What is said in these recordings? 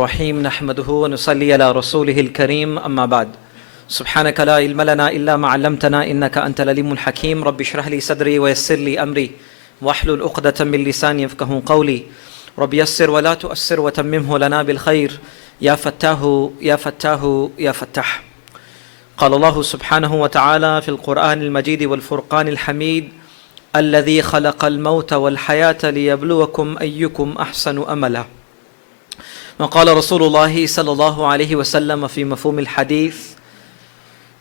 الرحيم نحمده ونصلي على رسوله الكريم أما بعد سبحانك لا علم لنا إلا ما علمتنا إنك أنت العليم الحكيم رب اشرح لي صدري ويسر لي أمري واحلل عقدة من لساني يفقهوا قولي رب يسر ولا تؤسر وتممه لنا بالخير يا فتاه يا فتاه يا فتاح. قال الله سبحانه وتعالى في القرآن المجيد والفرقان الحميد الذي خلق الموت والحياة ليبلوكم أيكم أحسن أملا. وقال رسول الله صلى الله عليه وسلم في مفهوم الحديث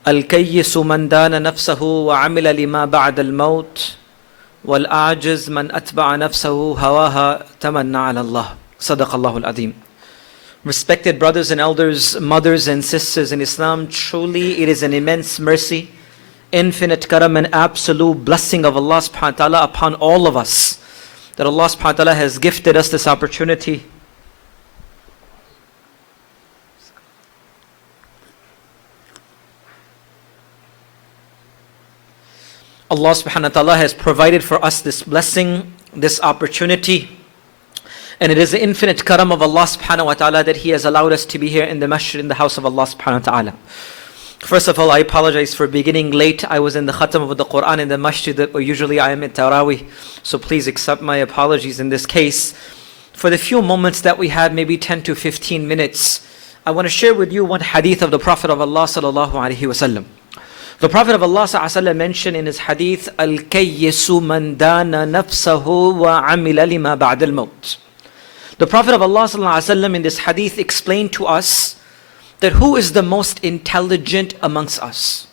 الكيس من دان نفسه وعمل لما بعد الموت والأعجز من أتبع نفسه هواها تمنى على الله. صدق الله العظيم. Respected brothers and elders, mothers and sisters in Islam, truly it is an immense mercy, infinite karam and absolute blessing of Allah subhanahu wa ta'ala upon all of us that Allah subhanahu wa ta'ala has gifted us this opportunity. Allah subhanahu wa ta'ala has provided for us this blessing, this opportunity. And it is the infinite karam of Allah subhanahu wa ta'ala that He has allowed us to be here in the masjid, in the house of Allah subhanahu wa ta'ala. First of all, I apologize for beginning late. I was in the khatam of the Quran in the masjid that usually I am at Taraweeh. So please accept my apologies in this case. For the few moments that we have, maybe 10 to 15 minutes, I want to share with you one hadith of the Prophet of Allah sallallahu alaihi wasallam. The Prophet of Allah ﷺ mentioned in his hadith, Al-Kayyisu man dana nafsahu wa amila lima ba'd al-maut. The Prophet of Allah ﷺ in this hadith explained to us that who is the most intelligent amongst us.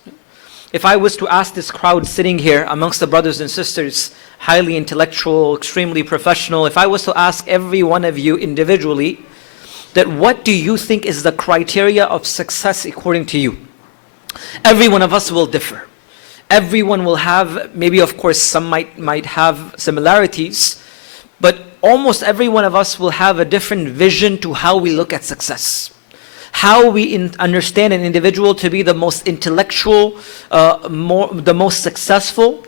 If I was to ask this crowd sitting here amongst the brothers and sisters, highly intellectual, extremely professional, if I was to ask every one of you individually, that what do you think is the criteria of success according to you? Every one of us will differ. Everyone will have, maybe of course some might have similarities, but almost every one of us will have a different vision to how we look at success. How we understand an individual to be the most intellectual, the most successful.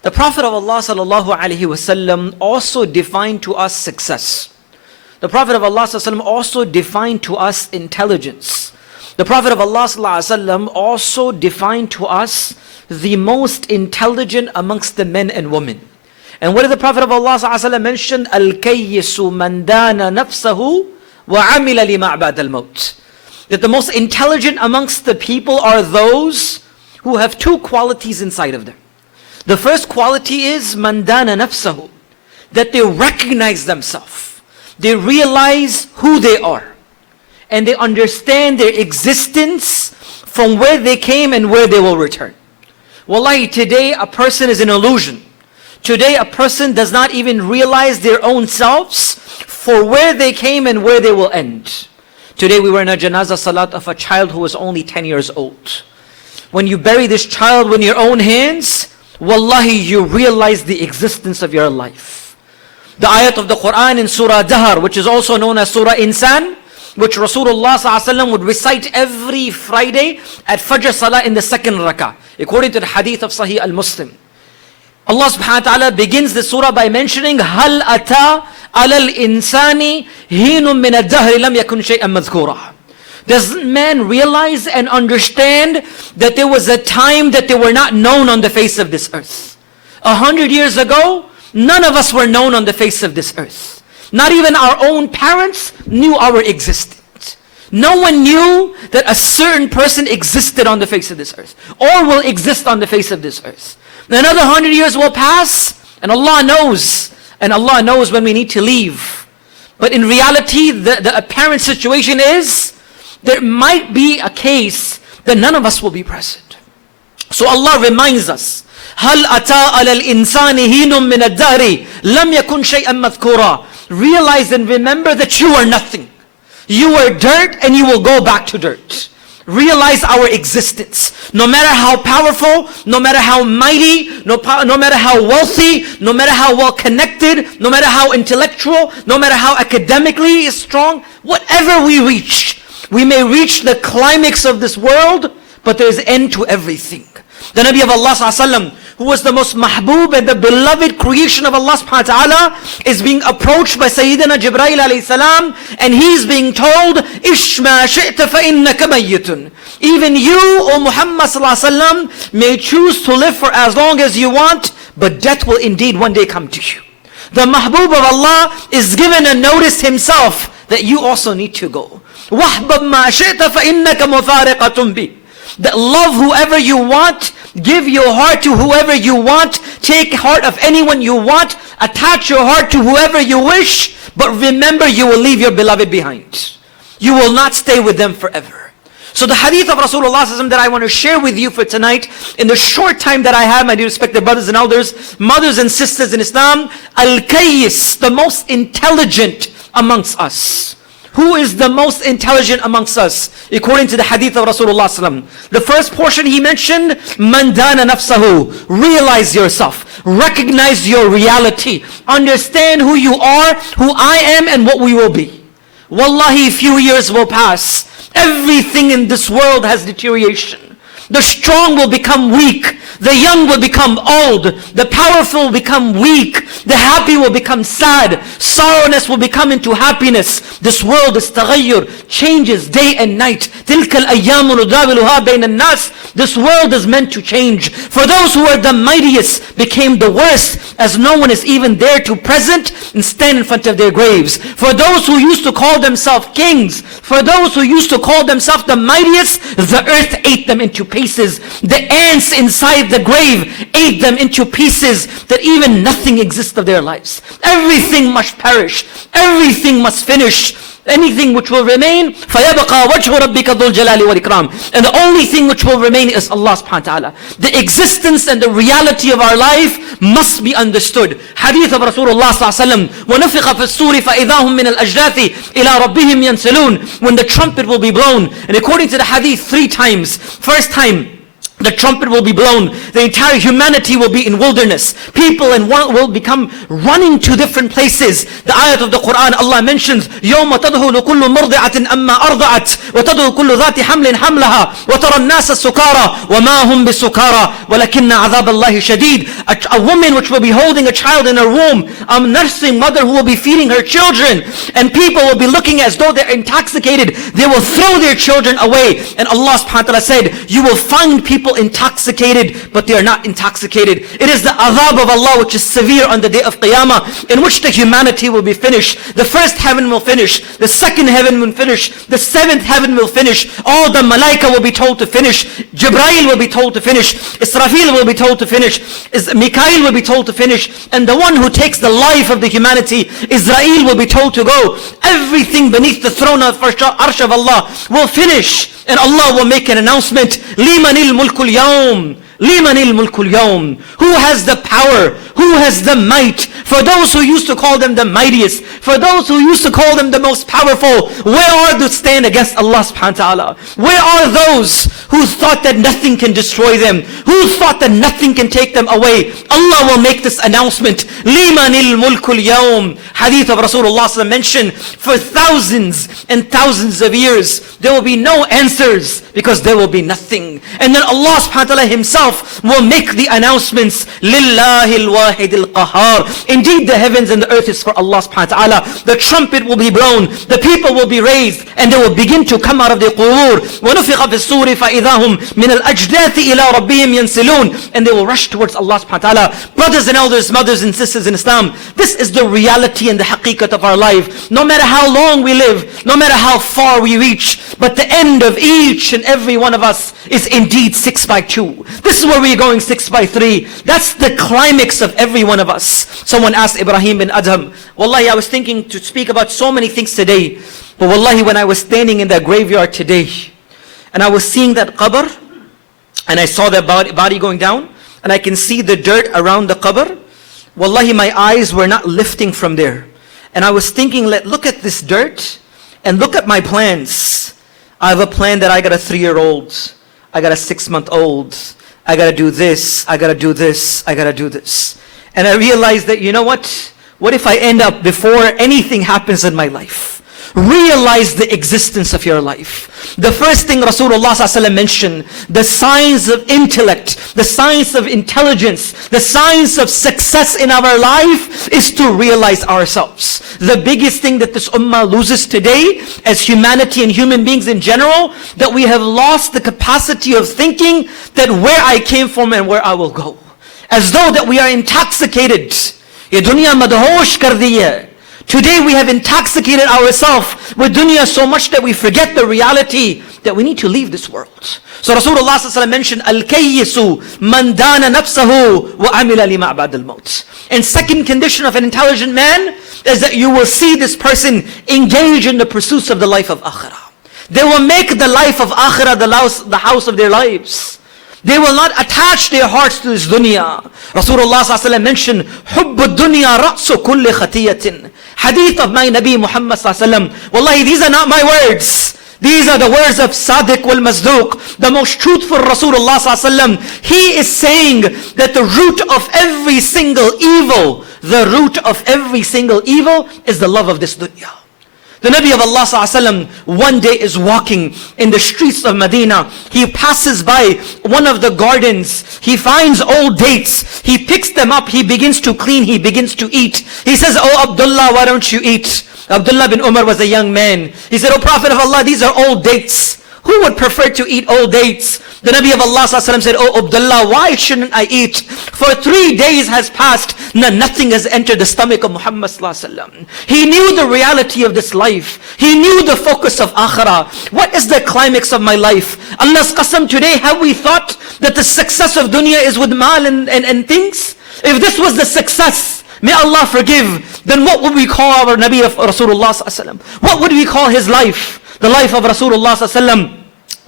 The Prophet of Allah sallallahu alaihi wasallam also defined to us success. The Prophet of Allah sallallahu alaihi wasallam also defined to us intelligence. The Prophet of Allah ﷺ also defined to us the most intelligent amongst the men and women. And what did the Prophet of Allah ﷺ mention? Al-Kayyisu man dana nafsahu wa amila lima ba'd al-maut. That the most intelligent amongst the people are those who have two qualities inside of them. The first quality is man dana nafsahu, that they recognize themselves. They realize who they are. And they understand their existence from where they came and where they will return. Wallahi, today a person is an illusion. Today a person does not even realize their own selves for where they came and where they will end. Today we were in a janazah salat of a child who was only 10 years old. When you bury this child with your own hands, wallahi, you realize the existence of your life. The ayat of the Quran in Surah Dahar, which is also known as Surah Insan, which Rasulullah ﷺ would recite every Friday at Fajr Salah in the second rakah, according to the hadith of Sahih al-Muslim. Allah subhanahu wa ta'ala begins the surah by mentioning, هَلْ أَتَى عَلَى الْإِنسَانِ هِينٌ مِّنَ الدَّهْرِ لَمْ يَكُنْ شَيْئًا مَذْكُورًا. Does man realize and understand that there was a time that they were not known on the face of this earth? 100 years ago, none of us were known on the face of this earth. Not even our own parents knew our existence. No one knew that a certain person existed on the face of this earth, or will exist on the face of this earth. Another 100 years will pass, and Allah knows when we need to leave. But in reality, the apparent situation is, there might be a case that none of us will be present. So Allah reminds us, هَلْ أَتَى عَلَى الْإِنسَانِ هِينٌ مِّنَ الدَّهْرِ لَمْ يَكُنْ شَيْئًا مَذْكُورًا. Realize and remember that you are nothing. You are dirt and you will go back to dirt. Realize our existence. No matter how powerful, no matter how mighty, no matter how wealthy, no matter how well connected, no matter how intellectual, no matter how academically strong, whatever we reach, we may reach the climax of this world, but there is an end to everything. The Nabi of Allah sallallahu who was the most mahbub and the beloved creation of Allah subhanahu wa ta'ala, is being approached by Sayyidina Jibreel alayhi salam, and he's being told, Ishma shi'ta fa innaka mayyitun. Even you, O Muhammad sallallahu may choose to live for as long as you want, but death will indeed one day come to you. The mahbub of Allah is given a notice himself that you also need to go. وَحْبَبْ مَا شِئْتَ فَإِنَّكَ مُفَارِقَةٌ بِهِ. That love whoever you want, give your heart to whoever you want, take heart of anyone you want, attach your heart to whoever you wish, but remember you will leave your beloved behind. You will not stay with them forever. So the hadith of Rasulullah that I want to share with you for tonight, in the short time that I have, my dear respected brothers and elders, mothers and sisters in Islam, Al-Kayyis, the most intelligent amongst us. Who is the most intelligent amongst us? According to the hadith of Rasulullah ﷺ. The first portion he mentioned, Man dana nafsahu. Realize yourself. Recognize your reality. Understand who you are, who I am, and what we will be. Wallahi, few years will pass. Everything in this world has deterioration. The strong will become weak. The young will become old. The powerful will become weak. The happy will become sad. Sorrowness will become into happiness. This world is taghayyur, changes day and night. تِلْكَ الْأَيَّامُ نُدَاوِلُهَا بَيْنَ النَّاسِ. This world is meant to change. For those who are the mightiest became the worst, as no one is even there to present and stand in front of their graves. For those who used to call themselves kings, for those who used to call themselves the mightiest, the earth ate them into pieces. The ants inside the grave ate them into pieces, that even nothing exists of their lives. Everything must perish. Everything must finish. Anything which will remain, فَيَبْقَى وَجْهُ رَبِّكَ ذُو الْجَلَالِ وَالْإِكْرَامِ. And the only thing which will remain is Allah subhanahu wa ta'ala. The existence and the reality of our life must be understood. Hadith of Rasulullah sallallahu alaihi wasallam, وَنُفِخَ فِي الصُّورِ فَإِذَا هُمْ مِنَ الْأَجْدَاثِ إِلَىٰ رَبِّهِمْ يَنْسِلُونَ. When the trumpet will be blown, and according to the hadith, 3 times. First time, the trumpet will be blown. The entire humanity will be in wilderness. People will become running to different places. The ayat of the Quran, Allah mentions, يَوْمَ تَدْهُلُ كُلُّ مُرْضِعَةٍ أَمَّا أَرْضَعَتْ وَتَدْهُلُ كُلُّ ذَاتِ حَمْلٍ حَمْلَهَا وَتَرَى النَّاسَ السُّكَارَى وَمَا هُمْ بِالسُّكَارَى وَلَكِنَّ عَذَابَ اللَّهِ شَدِيدٌ. A woman which will be holding a child in her womb, a nursing mother who will be feeding her children, and people will be looking as though they're intoxicated. They will throw their children away. And Allah subhanahu wa ta'ala said, you will find people intoxicated, but they are not intoxicated. It is the azab of Allah which is severe on the day of Qiyamah, in which the humanity will be finished. The first heaven will finish. The second heaven will finish. The seventh heaven will finish. All the malaika will be told to finish. Jibreel will be told to finish. Israfil will be told to finish. Mikael will be told to finish. And the one who takes the life of the humanity, Israel, will be told to go. Everything beneath the throne of Arsh of Allah will finish. And Allah will make an announcement, لِمَنِ الْمُلْكُ الْيَوْمِ لِمَنِ الْمُلْكُ الْيَوْمِ. Who has the power? Who has the might? For those who used to call them the mightiest, for those who used to call them the most powerful, where are those stand against Allah subhanahu wa ta'ala? Where are those who thought that nothing can destroy them? Who thought that nothing can take them away? Allah will make this announcement, لِمَنِ الْمُلْكُ الْيَوْمِ. Hadith of Rasulullah mentioned, for thousands and thousands of years, there will be no answers, because there will be nothing. And then Allah subhanahu wa ta'ala himself will make the announcements, لِلَّهِ الْوَاحِدِ الْقَهَارِ. Indeed, the heavens and the earth is for Allah subhanahu wa ta'ala. The trumpet will be blown, the people will be raised, and they will begin to come out of the qubur. وَنُفِخَ فِي الصُّورِ فَإِذَا هُمْ مِنَ الْأَجْدَاثِ إِلَىٰ رَبِّهِمْ يَنْسِلُونَ. And they will rush towards Allah subhanahu wa ta'ala. Brothers and elders, mothers and sisters in Islam, this is the reality and the haqiqat of our life. No matter how long we live, no matter how far we reach, but the end of each and every one of us is indeed 6 by 2. This is where we're going, 6 by 3. That's the climax of every one of us. Someone asked Ibrahim bin Adham, Wallahi, I was thinking to speak about so many things today, but Wallahi, when I was standing in that graveyard today, and I was seeing that qabr, and I saw that body going down, and I can see the dirt around the qabr, Wallahi, my eyes were not lifting from there. And I was thinking, look at this dirt, and look at my plans. I have a plan that I got a 3-year-old, I got a 6-month-old, I got to do this, I got to do this, I got to do this. And I realized that, you know what? What if I end up before anything happens in my life? realize the existence of your life. The first thing Rasulullah ﷺ mentioned, the science of intellect, the science of intelligence, the science of success in our life is to realize ourselves. The biggest thing that this ummah loses today as humanity and human beings in general, that we have lost the capacity of thinking that where I came from and where I will go. As though that we are intoxicated. Ye dunya madhosh kar diya. Today we have intoxicated ourselves with dunya so much that we forget the reality that we need to leave this world. So Rasulullah ﷺ mentioned, Al-Kayyisu man dana nafsahu wa amila lima ba'd al-maut. And second condition of an intelligent man is that you will see this person engage in the pursuits of the life of akhirah. They will make the life of akhirah the house of their lives. They will not attach their hearts to this dunya. Rasulullah ﷺ mentioned, حُبُّ الدُّنْيَا رَأْسُ كُلِّ خَطِيَّةٍ. Hadith of my Nabi Muhammad ﷺ. Wallahi, these are not my words. These are the words of Sadiq wal Masduq, the most truthful Rasulullah ﷺ. He is saying that the root of every single evil, is the love of this dunya. The Nabi of Allah ﷺ one day is walking in the streets of Medina. He passes by one of the gardens. He finds old dates. He picks them up. He begins to clean. He begins to eat. He says, "Oh Abdullah, why don't you eat?" Abdullah bin Umar was a young man. He said, "Oh Prophet of Allah, these are old dates. Who would prefer to eat old dates?" The Nabi of Allah ﷺ said, "Oh Abdullah, why shouldn't I eat? For 3 days has passed, nothing has entered the stomach of Muhammad ﷺ." He knew the reality of this life. He knew the focus of akhirah. What is the climax of my life? Allah's qasam, today have we thought that the success of dunya is with mal and things? If this was the success, may Allah forgive, then what would we call our Nabi of Rasulullah ﷺ? What would we call his life? The life of Rasulullah ﷺ,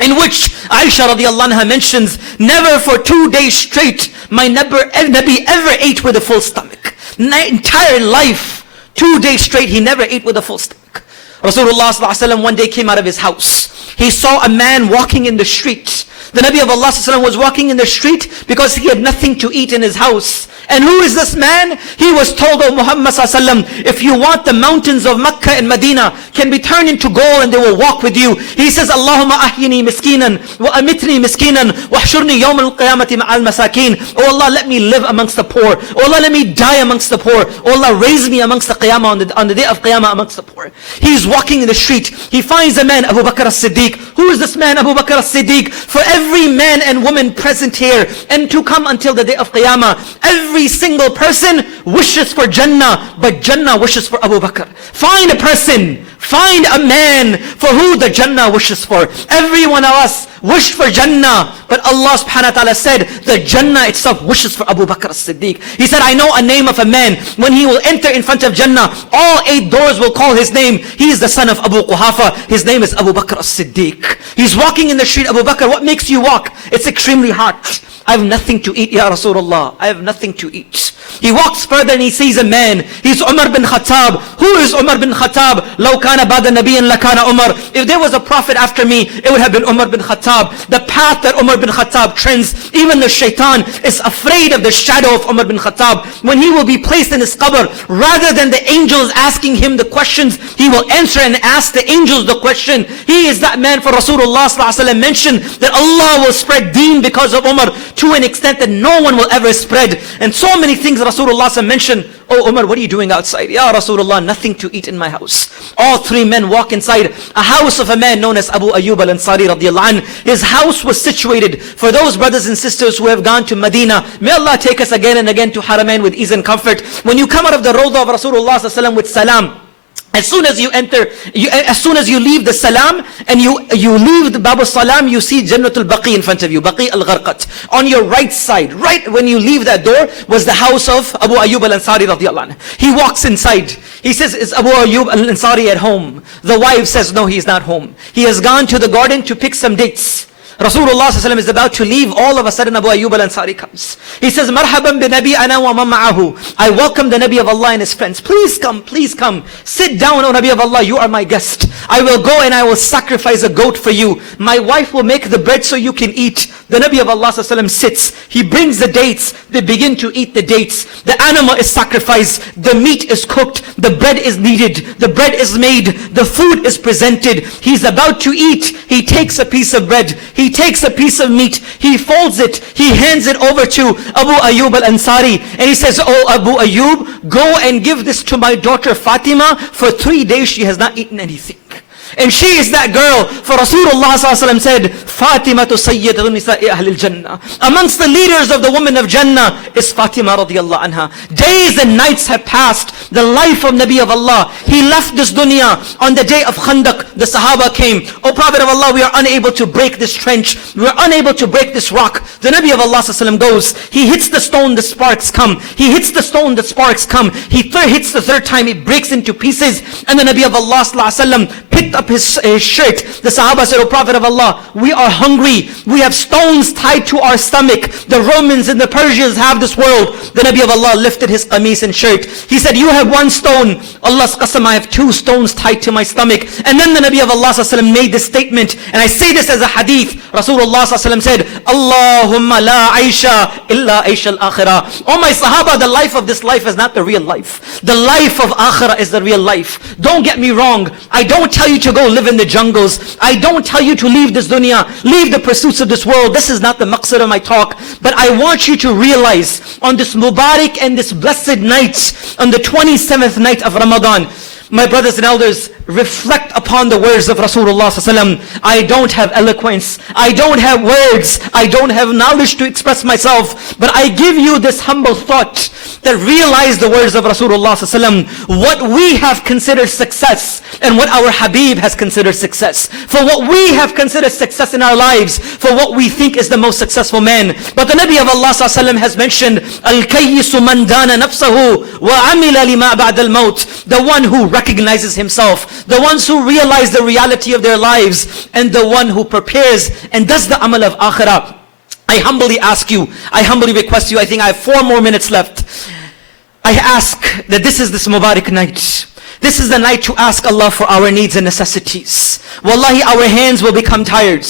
in which Aisha radiallahu anha mentions, never for 2 days straight my Nabi ever ate with a full stomach. Entire life, 2 days straight, he never ate with a full stomach. Rasulullah ﷺ one day came out of his house. He saw a man walking in the street. The Nabi of Allah ﷺ was walking in the street because he had nothing to eat in his house. And who is this man? He was told, "Oh Muhammad ﷺ, if you want, the mountains of Mecca and Medina can be turned into gold and they will walk with you." He says, "Allahumma ahyini miskinan wa amitni miskinan wa ahshurni yawm al-qiyamati ma'al masakin." Oh Allah, let me live amongst the poor. Oh Allah, let me die amongst the poor. Oh Allah, raise me amongst the qiyamah on the day of qiyamah amongst the poor. He's walking in the street. He finds a man, Abu Bakr as-Siddiq. Who is this man, Abu Bakr as-Siddiq? For every man and woman present here and to come until the day of qiyamah, every single person wishes for Jannah, but Jannah wishes for Abu Bakr. Find a person, find a man for who the Jannah wishes for. Every one of us wished for Jannah, but Allah subhanahu wa ta'ala said the Jannah itself wishes for Abu Bakr as-Siddiq. He said, "I know a name of a man, when he will enter in front of Jannah, all 8 doors will call his name. He is the son of Abu Quhafa. His name is Abu Bakr as-Siddiq." He's walking in the street. "Abu Bakr, what makes you walk?" "It's extremely hot. I have nothing to eat, Ya Rasulullah. I have nothing to eat." He walks further and he sees a man. He's Umar bin Khattab. Who is Umar bin Khattab? "Law kana ba'da nabiyyin lakana Umar." If there was a prophet after me, it would have been Umar bin Khattab. The path that Umar bin Khattab trends, even the shaitan is afraid of the shadow of Umar bin Khattab. When he will be placed in his qabr, rather than the angels asking him the questions, he will answer and ask the angels the question. He is that man. For Rasulullah ﷺ mentioned that Allah will spread deen because of Umar to an extent that no one will ever spread. And so many things Rasulullah ﷺ mentioned. "Oh Umar, what are you doing outside?" "Ya Rasulullah, nothing to eat in my house." All 3 men walk inside a house of a man known as Abu Ayyub al-Ansari radiallahu anh. His house was situated, for those brothers and sisters who have gone to Medina, may Allah take us again and again to Haramain with ease and comfort. When you come out of the Rawdah of Rasulullah ﷺ with salam, as soon as you enter, as soon as you leave the salam and you leave the Babu Salam, you see Jannatul Baqi in front of you, Baqi al-Gharqat. On your right side, right when you leave that door, was the house of Abu Ayyub al-Ansari radiallahu anh. He walks inside. He says, "Is Abu Ayyub al-Ansari at home?" The wife says, "No, he's not home. He has gone to the garden to pick some dates." Rasulullah ﷺ is about to leave. All of a sudden Abu Ayyub al-Ansari comes. He says, "Marhaban bi Nabi ana wa man ma'ahu." I welcome the Nabi of Allah and his friends. Please come, please come. Sit down, O Nabi of Allah, you are my guest. I will go and I will sacrifice a goat for you. My wife will make the bread so you can eat. The Nabi of Allah ﷺ sits, he brings the dates, they begin to eat the dates. The animal is sacrificed, the meat is cooked, the bread is kneaded, the bread is made, the food is presented. He's about to eat, he takes a piece of bread, he takes a piece of meat, he folds it, he hands it over to Abu Ayyub al-Ansari, and he says, "Oh Abu Ayyub, go and give this to my daughter Fatima. For 3 days she has not eaten anything." And she is that girl. For Rasulullah ﷺ said, Fatima to Sayyidul Nisa'i Ahlil Jannah. Amongst the leaders of the women of Jannah is Fatima radiallahu anha. Days and nights have passed. The life of Nabi of Allah. He left this dunya on the day of Khandaq. The Sahaba came. O Prophet of Allah, we are unable to break this trench. We are unable to break this rock. The Nabi of Allah ﷺ goes. He hits the stone, the sparks come. He hits the stone, the sparks come. He hits the third time, it breaks into pieces. And the Nabi of Allah ﷺ picked up his shirt. The Sahaba said, "O Prophet of Allah, we are hungry. We have stones tied to our stomach. The Romans and the Persians have this world." The Nabi of Allah lifted his qamis and shirt. He said, "You have one stone. Allah's qasam, I have 2 stones tied to my stomach." And then the Nabi of Allah ﷺ made this statement, and I say this as a hadith. Rasulullah ﷺ said, "Allahumma la aisha illa aisha al-akhirah." Oh my Sahaba, the life of this life is not the real life. The life of akhirah is the real life. Don't get me wrong. I don't tell you to go live in the jungles. I don't tell you to leave this dunya, leave the pursuits of this world. This is not the maqsad of my talk. But I want you to realize on this Mubarak and this blessed night, on the 27th night of Ramadan, my brothers and elders, reflect upon the words of Rasulullah ﷺ. I don't have eloquence. I don't have words. I don't have knowledge to express myself. But I give you this humble thought that realize the words of Rasulullah ﷺ. What we have considered success and what our Habib has considered success. For what we have considered success in our lives. For what we think is the most successful man. But the Nabi of Allah ﷺ has mentioned, Al-Kayyisu man dana nafsahu wa amila lima ba'da al-maut. The one who recognizes himself, the ones who realize the reality of their lives, and the one who prepares and does the amal of akhirah. I humbly ask you, I humbly request you, I think I have 4 more minutes left. I ask that this is this Mubarak night. This is the night to ask Allah for our needs and necessities. Wallahi, our hands will become tired.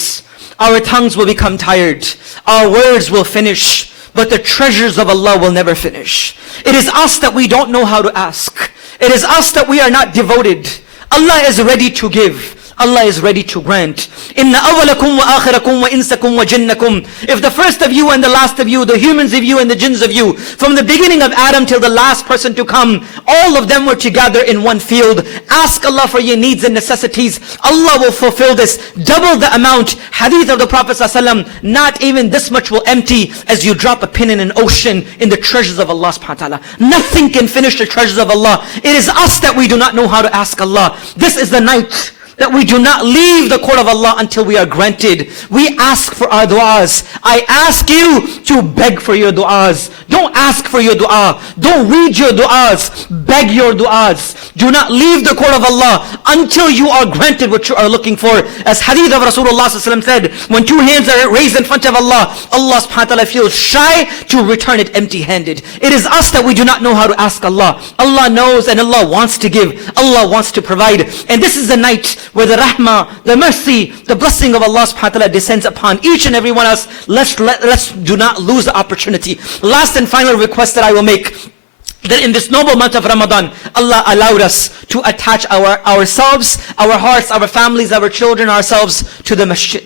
Our tongues will become tired. Our words will finish. But the treasures of Allah will never finish. It is us that we don't know how to ask. It is us that we are not devoted. Allah is ready to give. Allah is ready to grant. Inna awwalakum wa akhirakum wa insakum wa jinnakum. If the first of you and the last of you, the humans of you and the jinns of you, from the beginning of Adam till the last person to come, all of them were together in one field. Ask Allah for your needs and necessities. Allah will fulfill this. Double the amount. Hadith of the Prophet ﷺ, not even this much will empty as you drop a pin in an ocean in the treasures of Allah subhanahu wa ta'ala. Nothing can finish the treasures of Allah. It is us that we do not know how to ask Allah. This is the night that we do not leave the court of Allah until we are granted. We ask for our du'as. I ask you to beg for your du'as. Don't ask for your du'a. Don't read your du'as. Beg your du'as. Do not leave the court of Allah until you are granted what you are looking for. As hadith of Rasulullah ﷺ said, when 2 hands are raised in front of Allah, Allah subhanahu wa ta'ala feels shy to return it empty-handed. It is us that we do not know how to ask Allah. Allah knows and Allah wants to give. Allah wants to provide. And this is the night where the rahmah, the mercy, the blessing of Allah subhanahu wa ta'ala descends upon each and every one of us. Let's do not lose the opportunity. Last and final request that I will make, that in this noble month of Ramadan, Allah allowed us to attach ourselves, our hearts, our families, our children, ourselves to the masjid.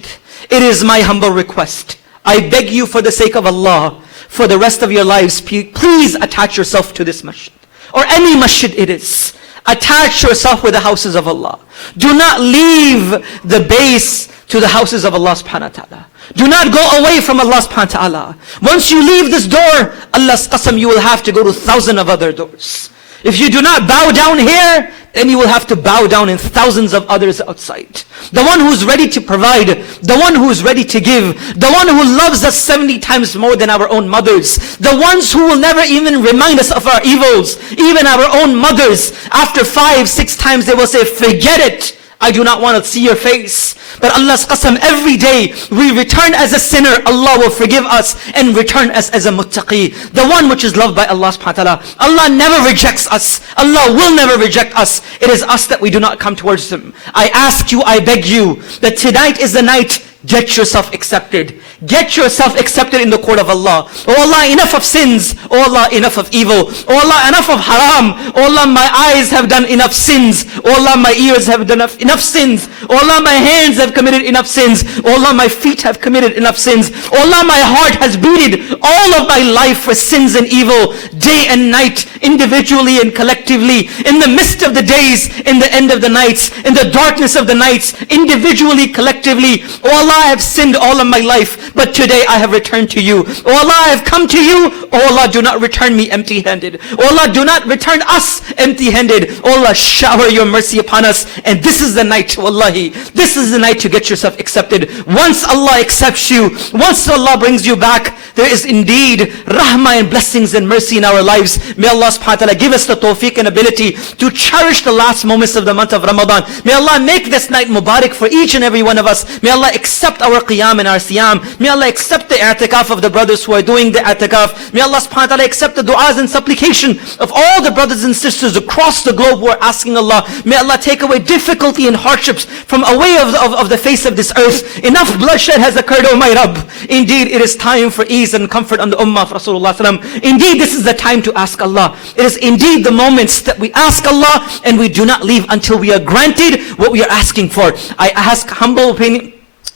It is my humble request. I beg you for the sake of Allah, for the rest of your lives, please attach yourself to this masjid. Or any masjid it is. Attach yourself with the houses of Allah. Do not leave the base to the houses of Allah subhanahu wa ta'ala. Do not go away from Allah subhanahu wa ta'ala. Once you leave this door, Allah's qasam, you will have to go to 1,000 of other doors. If you do not bow down here, then you will have to bow down in thousands of others outside. The one who is ready to provide, the one who is ready to give, the one who loves us 70 times more than our own mothers, the ones who will never even remind us of our evils, even our own mothers. After 5, 6 times they will say, forget it. I do not want to see your face. But Allah's qasam, every day we return as a sinner, Allah will forgive us and return us as a muttaqi. The one which is loved by Allah subhanahu wa ta'ala. Allah never rejects us. Allah will never reject us. It is us that we do not come towards Him. I ask you, I beg you, that tonight is the night. Get yourself accepted. Get yourself accepted in the court of Allah. Oh Allah, enough of sins. Oh Allah, enough of evil. Oh Allah, enough of haram. Oh Allah, my eyes have done enough sins. Oh Allah, my ears have done enough sins. Oh Allah, my hands have committed enough sins. Oh Allah, my feet have committed enough sins. Oh Allah, my heart has beaten all of my life for sins and evil, day and night, individually and collectively, in the midst of the days, in the end of the nights, in the darkness of the nights, individually, collectively. Oh Allah, I have sinned all of my life, but today I have returned to you. Oh Allah, I have come to you. Oh Allah, do not return me empty-handed. Oh Allah, do not return us empty-handed. Oh Allah, shower your mercy upon us. And this is the night, wallahi, this is the night to get yourself accepted. Once Allah accepts you, once Allah brings you back, there is indeed rahmah and blessings and mercy in our lives. May Allah subhanahu wa ta'ala give us the tawfiq and ability to cherish the last moments of the month of Ramadan. May Allah make this night mubarak for each and every one of us. May Allah accept our qiyam and our siyam. May Allah accept the i'tikaf of the brothers who are doing the i'tikaf. May Allah subhanahu wa ta'ala accept the du'as and supplication of all the brothers and sisters across the globe who are asking Allah. May Allah take away difficulty and hardships from away of the face of this earth. Enough bloodshed has occurred, O my Rabb. Indeed, it is time for ease and comfort on the ummah of Rasulullah sallam. Indeed, this is the time to ask Allah. It is indeed the moments that we ask Allah and we do not leave until we are granted what we are asking for. I ask humble opinion.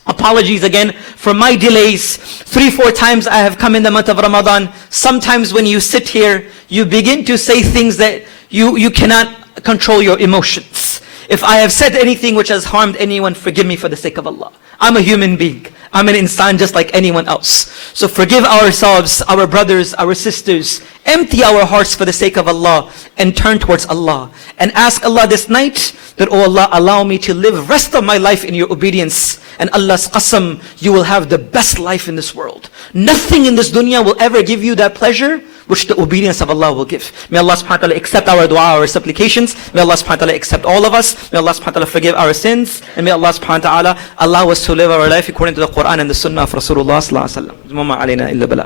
Apologies again for my delays. 3-4 times I have come in the month of Ramadan. Sometimes when you sit here, you begin to say things that you cannot control your emotions. If I have said anything which has harmed anyone, forgive me for the sake of Allah. I'm a human being. I'm an insan just like anyone else. So forgive ourselves, our brothers, our sisters. Empty our hearts for the sake of Allah and turn towards Allah. And ask Allah this night that, oh Allah, allow me to live rest of my life in your obedience. And Allah's qasam, you will have the best life in this world. Nothing in this dunya will ever give you that pleasure which the obedience of Allah will give. May Allah subhanahu wa ta'ala accept our dua, our supplications. May Allah subhanahu wa ta'ala accept all of us. May Allah subhanahu wa ta'ala forgive our sins. And may Allah subhanahu wa ta'ala allow us to live our life according to the Quran and the Sunnah of Rasulullah sallallahu alaihi wasallam.